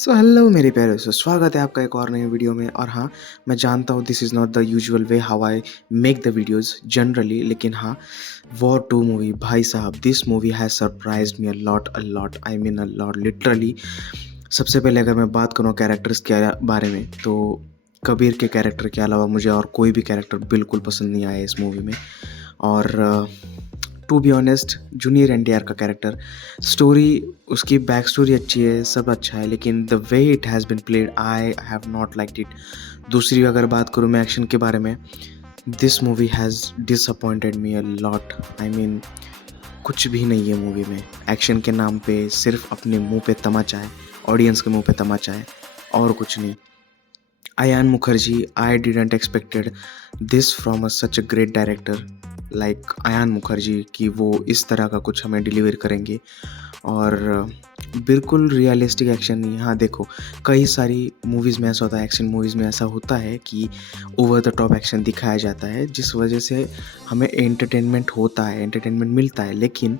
So hello मेरे प्यारे दोस्तों, स्वागत है आपका एक और नई वीडियो में। और हाँ, मैं जानता हूँ this is not the usual way how I make the videos generally, लेकिन हाँ, वॉर 2 मूवी भाई साहब, this movie has surprised me a lot, I mean a lot literally. सबसे पहले अगर मैं बात करूँ कैरेक्टर्स के बारे में, तो कबीर के कैरेक्टर के अलावा मुझे और कोई भी कैरेक्टर बिल्कुल पसंद नहीं आया इस मूवी में। और to be honest, junior NTR का कैरेक्टर, स्टोरी, उसकी बैक स्टोरी अच्छी है, सब अच्छा है, लेकिन the way it has been played I have not liked it. दूसरी अगर बात करूँ मैं एक्शन के बारे में, this movie has disappointed me a lot. I mean, कुछ भी नहीं है मूवी में। एक्शन के नाम पे सिर्फ अपने मुंह पे तमाचा है, ऑडियंस के मुंह पे तमाचा है, और कुछ नहीं। Ayan Mukerji, I didn't expected this from such a great director like Ayan Mukerji कि वो इस तरह का कुछ हमें डिलीवर करेंगे। और बिल्कुल रियलिस्टिक एक्शन नहीं है। हाँ देखो, कई सारी मूवीज़ में ऐसा होता है, एक्शन मूवीज़ में ऐसा होता है कि ओवर द टॉप एक्शन दिखाया जाता है, जिस वजह से हमें एंटरटेनमेंट होता है, एंटरटेनमेंट मिलता है। लेकिन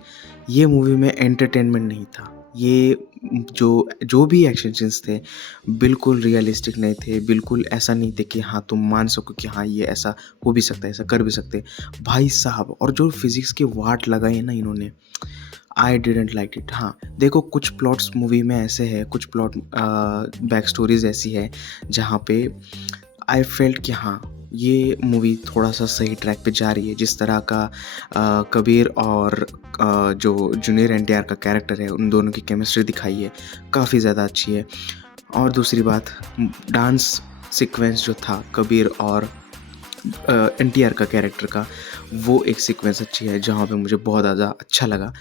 ये मूवी में एंटरटेनमेंट नहीं था। ये जो जो भी एक्शन सीन्स थे, बिल्कुल रियलिस्टिक नहीं थे, बिल्कुल ऐसा नहीं थे कि हाँ, तुम मान सको कि हाँ, ये ऐसा हो भी सकता है, ऐसा कर भी सकते हैं। भाई साहब, और जो फिज़िक्स के वाट लगाए हैं ना इन्होंने, आई डिडंट लाइक इट। हाँ, देखो कुछ प्लॉट्स मूवी में ऐसे हैं, कुछ प्लॉट बैक स्टोरीज़ ऐसी है जहाँ पे आई फेल्ट कि हाँ, ये मूवी थोड़ा-सा सही ट्रैक पे जा रही है। जिस तरह का कबीर और जो जूनियर एनटीआर का कैरेक्टर है, उन दोनों की केमिस्ट्री दिखाई है, काफ़ी ज़्यादा अच्छी है। और दूसरी बात, डांस सीक्वेंस जो था कबीर और एनटीआर का कैरेक्टर का, वो एक सीक्वेंस अच्छी है जहाँ पे मुझे बहुत ज़्यादा अच्छा लगा।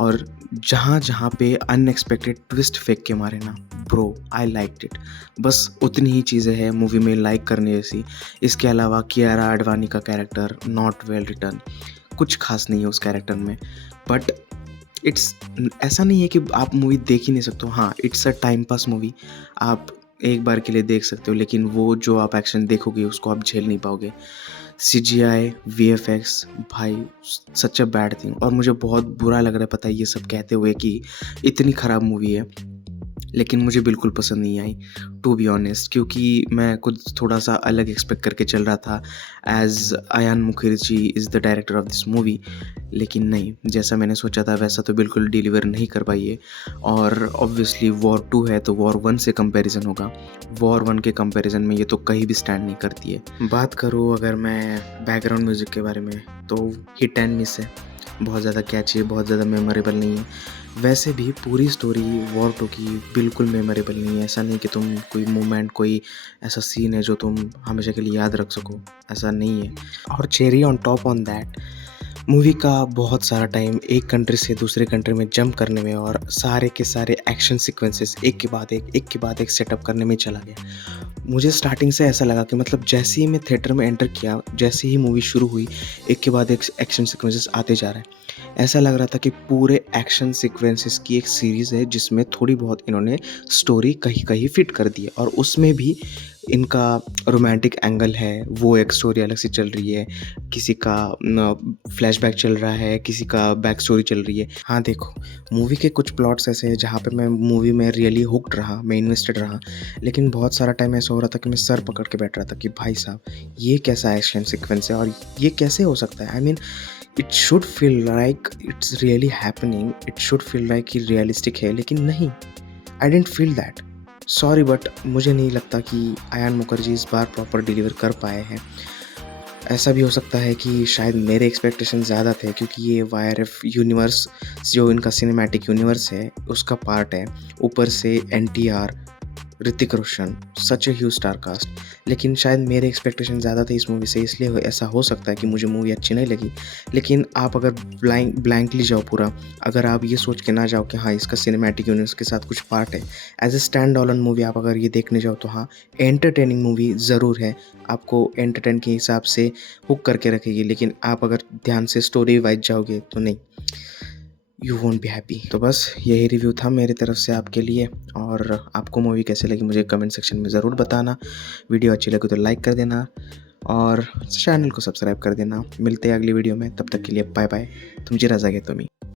और जहाँ-जहाँ पे अनएक्सपेक्टेड ट्विस्ट फेंक के मारे ना, ब्रो आई लाइक्ड इट। बस उतनी ही चीज़ें हैं मूवी में लाइक करने जैसी। इसके अलावा कियारा आडवाणी का कैरेक्टर नॉट वेल रिटन, कुछ खास नहीं है उस कैरेक्टर में। बट इट्स ऐसा नहीं है कि आप मूवी देख ही नहीं सकते हो। हाँ, it's a time pass movie, आप एक बार के लिए देख सकते हो, लेकिन वो जो आप एक्शन देखोगे उसको आप झेल नहीं पाओगे। सीजीआई, वीएफएक्स, भाई सच अ बैड थिंग। और मुझे बहुत बुरा लग रहा है, पता है, ये सब कहते हुए कि इतनी ख़राब मूवी है, लेकिन मुझे बिल्कुल पसंद नहीं आई, टू बी ऑनेस्ट। क्योंकि मैं कुछ थोड़ा-सा अलग एक्सपेक्ट करके चल रहा था, as Ayan Mukerji is the director of this movie. लेकिन नहीं, जैसा मैंने सोचा था वैसा तो बिल्कुल डिलीवर नहीं कर पाई है। और ऑब्वियसली वॉर 2 है तो वॉर 1 से कंपैरिज़न होगा। वॉर 1 के कंपैरिज़न में ये तो कहीं भी स्टैंड नहीं करती है। बात करूँ अगर मैं बैकग्राउंड म्यूज़िक के बारे में, तो हिट एंड मिस है। बहुत ज़्यादा कैची है, बहुत ज़्यादा मेमोरेबल नहीं है। वैसे भी पूरी स्टोरी वॉर 2 की बिल्कुल मेमोरेबल नहीं है। ऐसा नहीं कि तुम कोई मोमेंट, कोई ऐसा सीन है जो तुम हमेशा के लिए याद रख सको, ऐसा नहीं है। और cherry on top on that, movie का बहुत सारा टाइम एक कंट्री से दूसरे कंट्री में जंप करने में और सारे के सारे एक्शन सीक्वेंसेस एक के बाद एक सेटअप करने में चला गया। मुझे स्टार्टिंग से ऐसा लगा कि मतलब जैसे ही मैं थिएटर में एंटर किया, जैसे ही मूवी शुरू हुई, एक के बाद एक एक्शन सीक्वेंसेस आते जा रहा है। ऐसा लग रहा था कि पूरे एक्शन सीक्वेंसेस की एक सीरीज़ है जिसमें थोड़ी बहुत इन्होंने स्टोरी कहीं-कहीं फिट कर दी है, और उसमें भी इनका रोमांटिक एंगल है, वो एक स्टोरी अलग से चल रही है। किसी का फ्लैशबैक चल रहा है, किसी का बैक स्टोरी चल रही है। हाँ देखो, मूवी के कुछ प्लॉट्स ऐसे हैं जहाँ पे मैं मूवी में रियली हुक्ड रहा, मैं इन्वेस्टेड रहा। लेकिन बहुत सारा टाइम ऐसा हो रहा था कि मैं सर पकड़ के बैठ रहा था कि भाई साहब, ये कैसा एक्शन सीक्वेंस है और ये कैसे हो सकता है? I mean, it should feel like it's really happening, it should feel like कि रियलिस्टिक है, लेकिन नहीं, I didn't feel that. Sorry, but मुझे नहीं लगता कि अयान मुखर्जी इस बार प्रॉपर डिलीवर कर पाए हैं। ऐसा भी हो सकता है कि शायद मेरे एक्सपेक्टेशन ज़्यादा थे, क्योंकि ये वाईआरएफ यूनिवर्स, जो इनका सिनेमैटिक यूनिवर्स है, उसका पार्ट है। ऊपर से एनटीआर, ऋतिक रोशन, सच अ ह्यूज स्टार कास्ट। लेकिन शायद मेरे एक्सपेक्टेशन ज़्यादा थे इस मूवी से, इसलिए ऐसा हो सकता है कि मुझे मूवी अच्छी नहीं लगी। लेकिन आप अगर ब्लैंकली जाओ पूरा, अगर आप ये सोच के ना जाओ कि हाँ, इसका सिनेमैटिक यूनिवर्स के साथ कुछ पार्ट है, as a stand alone movie आप अगर ये देखने जाओ तो हाँ, एंटरटेनिंग मूवी ज़रूर है। आपको एंटरटेन के हिसाब से हुक करके रखेगी। लेकिन आप अगर ध्यान से स्टोरी वाइज जाओगे तो नहीं, यू वोंट बी हैप्पी। तो बस यही रिव्यू था मेरी तरफ से आपके लिए। और आपको मूवी कैसे लगी मुझे कमेंट सेक्शन में ज़रूर बताना। वीडियो अच्छी लगी तो लाइक कर देना और चैनल को सब्सक्राइब कर देना। मिलते हैं अगली वीडियो में, तब तक के लिए बाय बाय। तुमची रजा घेतो मी।